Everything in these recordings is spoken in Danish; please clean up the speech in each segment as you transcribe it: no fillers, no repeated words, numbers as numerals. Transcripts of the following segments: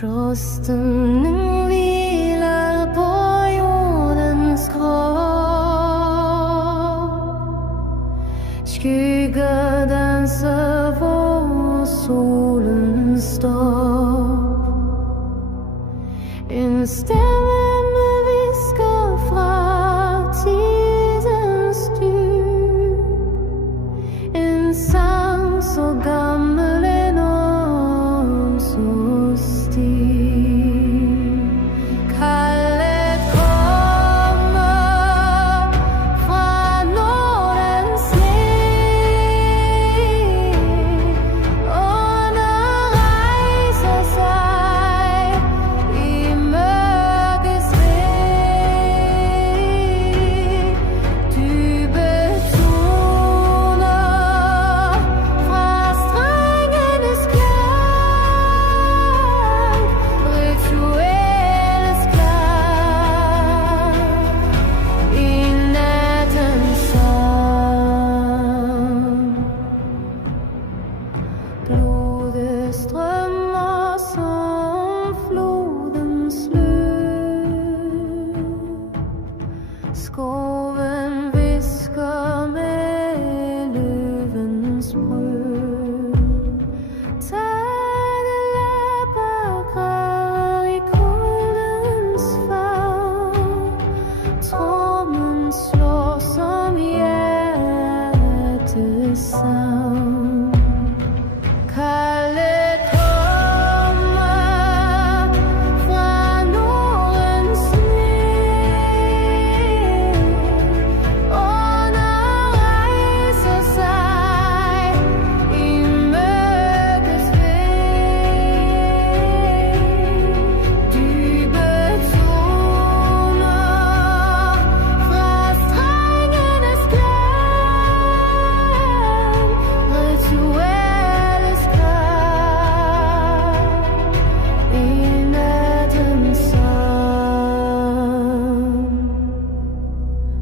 Frosten hviler på jordens kropp. Skygger danser hvor solen står. En stemme visker fra tidens dyb. En sang så gammel enorm så stiv. Kaldet kommer fra Nordens sne. Ånder rejser sig i mørkets væg. Dybe toner fra strengenes klang. Rituelles klang i nattens sang. Blodet strømmer som flodens løb. Skoven visker med løvens brød. Tætte læber græder i kuldens favn. Trommen slår som hjertets savn. Kaldet kommer fra Nordens sne. Ånder rejser sig i mørkets væg. Dybe toner fra strengenes klang. Rituelles klang i nattens sang.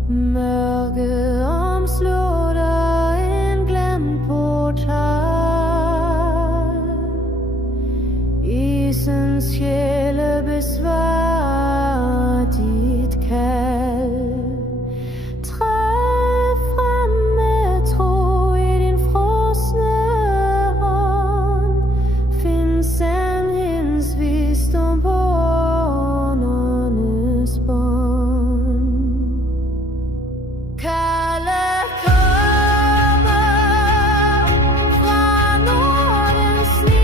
Mørket omslutter en glemt portal. Isens sjæle besvarer dit kald. Træd frem med tro i din frosne hånd. Find sandhedens visdom på åndernes bånd. Kaldet kommer fra Nordens sne.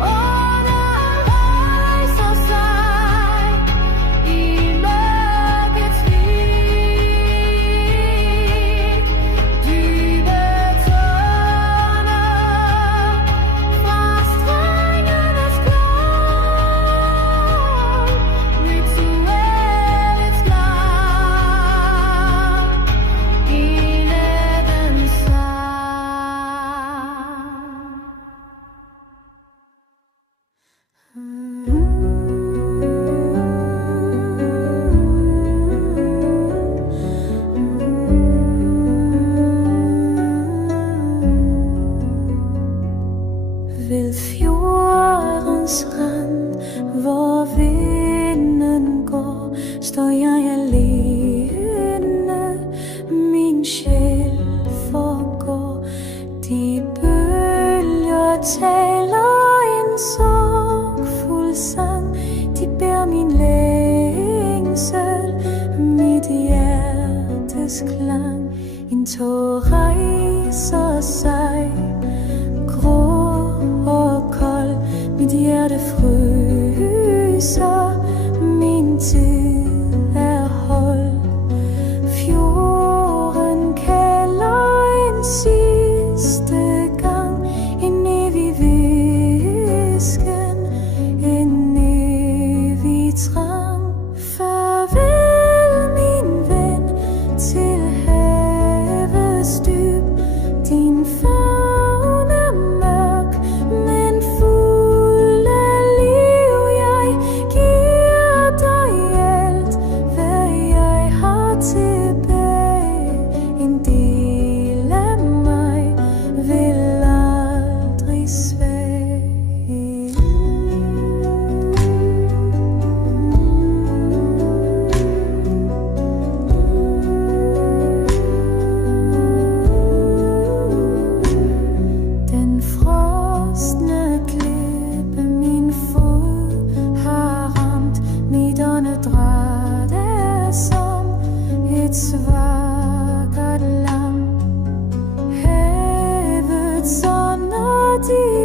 Ånder rejser sig i mørkets væg. Dybe toner fra strengenes klang. Rituelles klang i nattens Ved fjordens rand, hvor vinden går, står jeg alene. Min sjæl forgår. De bølger taler en sorgfuld sang. De bærer min længsel, mit hjertes klang. En tår rejser sig, grå og kold. Mit hjerte fryser, min tid er hold. Fjorden kalder en sidste gang. En evig hvisken, en evig trang. Farvel min ven til havets dyb. Din favn er mørk, men fuld af liv. Jeg giver dig alt, hvad jeg har tilbage. En del af mig vil de